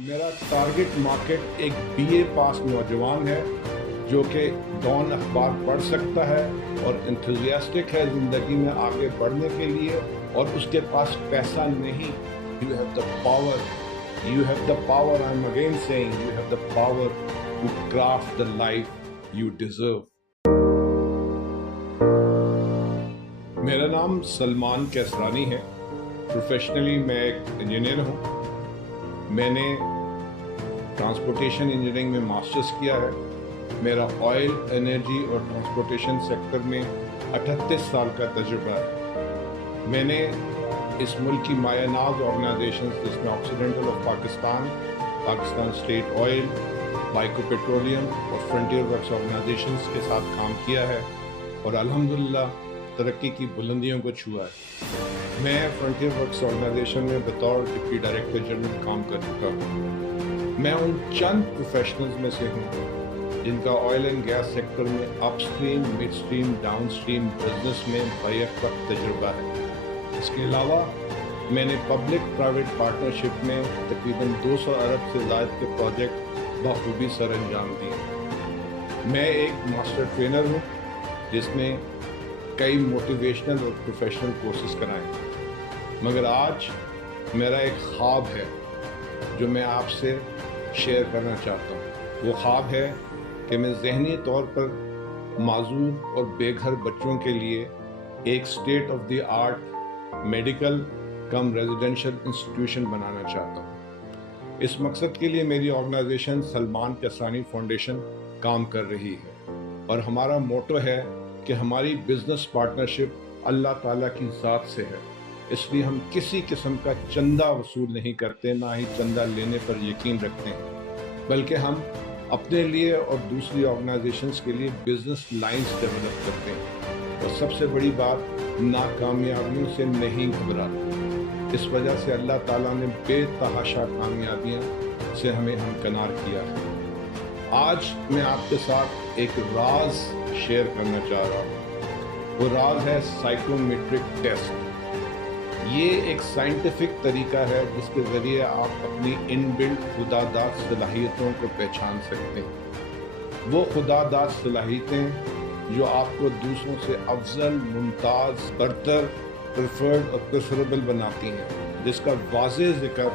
میرا target market ایک BA پاس نوجوان ہے جو کہ ڈان اخبار پڑھ سکتا ہے اور انتھوزیاسٹک ہے زندگی میں آگے بڑھنے کے لیے، اور اس کے پاس پیسہ نہیں۔ You have the power, you have the power, I am again saying you have the power to craft the life you deserve. میرا نام سلمان کیسرانی ہے۔ پروفیشنلی میں ایک انجینئر ہوں۔ میں نے ٹرانسپورٹیشن انجینئرنگ میں ماسٹرز کیا ہے۔ میرا آئل، انرجی اور ٹرانسپورٹیشن سیکٹر میں 38 سال کا تجربہ ہے۔ میں نے اس ملک کی مایہ ناز آرگنائزیشنز جس میں Occidental of Pakistan, Pakistan state oil, Byco petroleum اور فرنٹیئر ورکس آرگنائزیشنز کے ساتھ کام کیا ہے اور الحمدللہ ترقی کی بلندیوں کو چھوا ہے۔ میں فرنٹیئر ورکس آرگنائزیشن میں بطور ڈپٹی ڈائریکٹر جنرل کام کر چکا ہوں۔ میں ان چند پروفیشنلز میں سے ہوں جن کا آئل اینڈ گیس سیکٹر میں upstream, midstream, downstream business میں بیک وقت تجربہ ہے۔ اس کے علاوہ میں نے پبلک پرائیویٹ پارٹنرشپ میں تقریباً 200 ارب سے زائد کے پروجیکٹ بخوبی سر انجام دیے۔ میں ایک ماسٹر ٹرینر ہوں جس نے کئی موٹیویشنل اور پروفیشنل کورسز کرائے، مگر آج میرا ایک خواب ہے جو میں آپ سے شیئر کرنا چاہتا ہوں۔ وہ خواب ہے کہ میں ذہنی طور پر معذور اور بے گھر بچوں کے لیے ایک state of the art medical cum residential institution بنانا چاہتا ہوں۔ اس مقصد کے لیے میری آرگنائزیشن سلمان کیسرانی فاؤنڈیشن کام کر رہی ہے، اور ہمارا موٹو ہے کہ ہماری بزنس پارٹنرشپ اللہ تعالیٰ کی ذات سے ہے، اس لیے ہم کسی قسم کا چندہ وصول نہیں کرتے، نہ ہی چندہ لینے پر یقین رکھتے ہیں، بلکہ ہم اپنے لیے اور دوسری آرگنائزیشنز کے لیے بزنس لائنز ڈیولپ کرتے ہیں، اور سب سے بڑی بات، ناکامیابیوں سے نہیں گھبراتے۔ اس وجہ سے اللہ تعالیٰ نے بے تحاشا کامیابیاں سے ہمیں ہمکنار کیا ہے۔ آج میں آپ کے ساتھ ایک راز شیئر کرنا چاہ رہا ہوں۔ وہ راز ہے سائیکومیٹرک ٹیسٹ۔ یہ ایک سائنٹیفک طریقہ ہے جس کے ذریعے آپ اپنی ان بلٹ خدا داد صلاحیتوں کو پہچان سکتے ہیں۔ وہ خدا داد صلاحیتیں جو آپ کو دوسروں سے افضل، ممتاز، برتر، پریفرڈ اور پریفریبل بناتی ہیں، جس کا واضح ذکر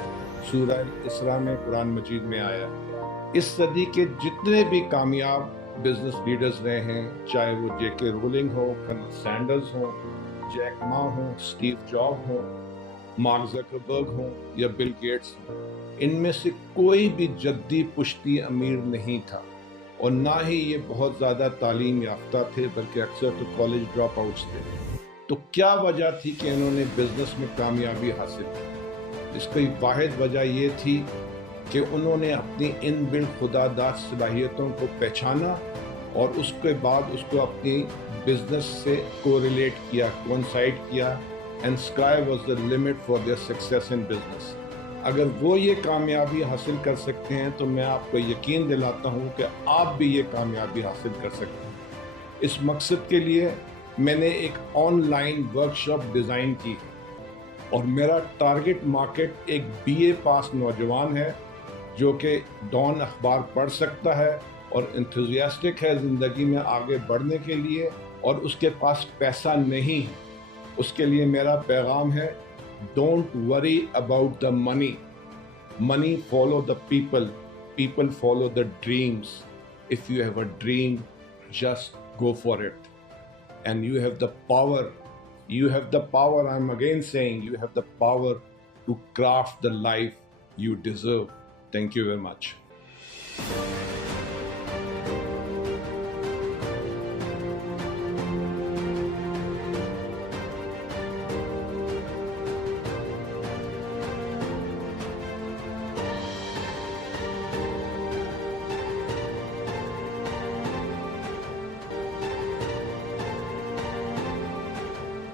سورہ اسراء میں قرآن مجید میں آیا۔ اس صدی کے جتنے بھی کامیاب بزنس لیڈرز رہے ہیں، چاہے وہ JK رولنگ ہو، کرنل سینڈرز ہوں، جیک ما ہوں، اسٹیو جاب ہوں، مارک زکربرگ ہوں یا بل گیٹس ہوں، ان میں سے کوئی بھی جدی پشتی امیر نہیں تھا، اور نہ ہی یہ بہت زیادہ تعلیم یافتہ تھے، بلکہ اکثر تو کالج ڈراپ آؤٹس تھے۔ تو کیا وجہ تھی کہ انہوں نے بزنس میں کامیابی حاصل کی؟ اس کی واحد وجہ یہ تھی کہ انہوں نے اپنی ان بلٹ خدا داد صلاحیتوں کو پہچانا اور اس کے بعد اس کو اپنی بزنس سے کوریلیٹ کیا، کوئنسائڈ کیا، and sky was the limit for their success in business. اگر وہ یہ کامیابی حاصل کر سکتے ہیں تو میں آپ کو یقین دلاتا ہوں کہ آپ بھی یہ کامیابی حاصل کر سکتے ہیں۔ اس مقصد کے لیے میں نے ایک آن لائن ورکشاپ ڈیزائن کی ہے، اور میرا ٹارگٹ مارکیٹ ایک BA پاس نوجوان ہے جو کہ ڈان اخبار پڑھ سکتا ہے اور انتھوزیاسٹک ہے زندگی میں آگے بڑھنے کے لیے، اور اس کے پاس پیسہ نہیں ہے۔ اس کے لیے میرا پیغام ہے، don't worry about the money, money follow the people, people follow the dreams. If you have a dream, just go for it, and you have the power, you have the power, I'm again saying you have the power to craft the life you deserve. Thank you very much.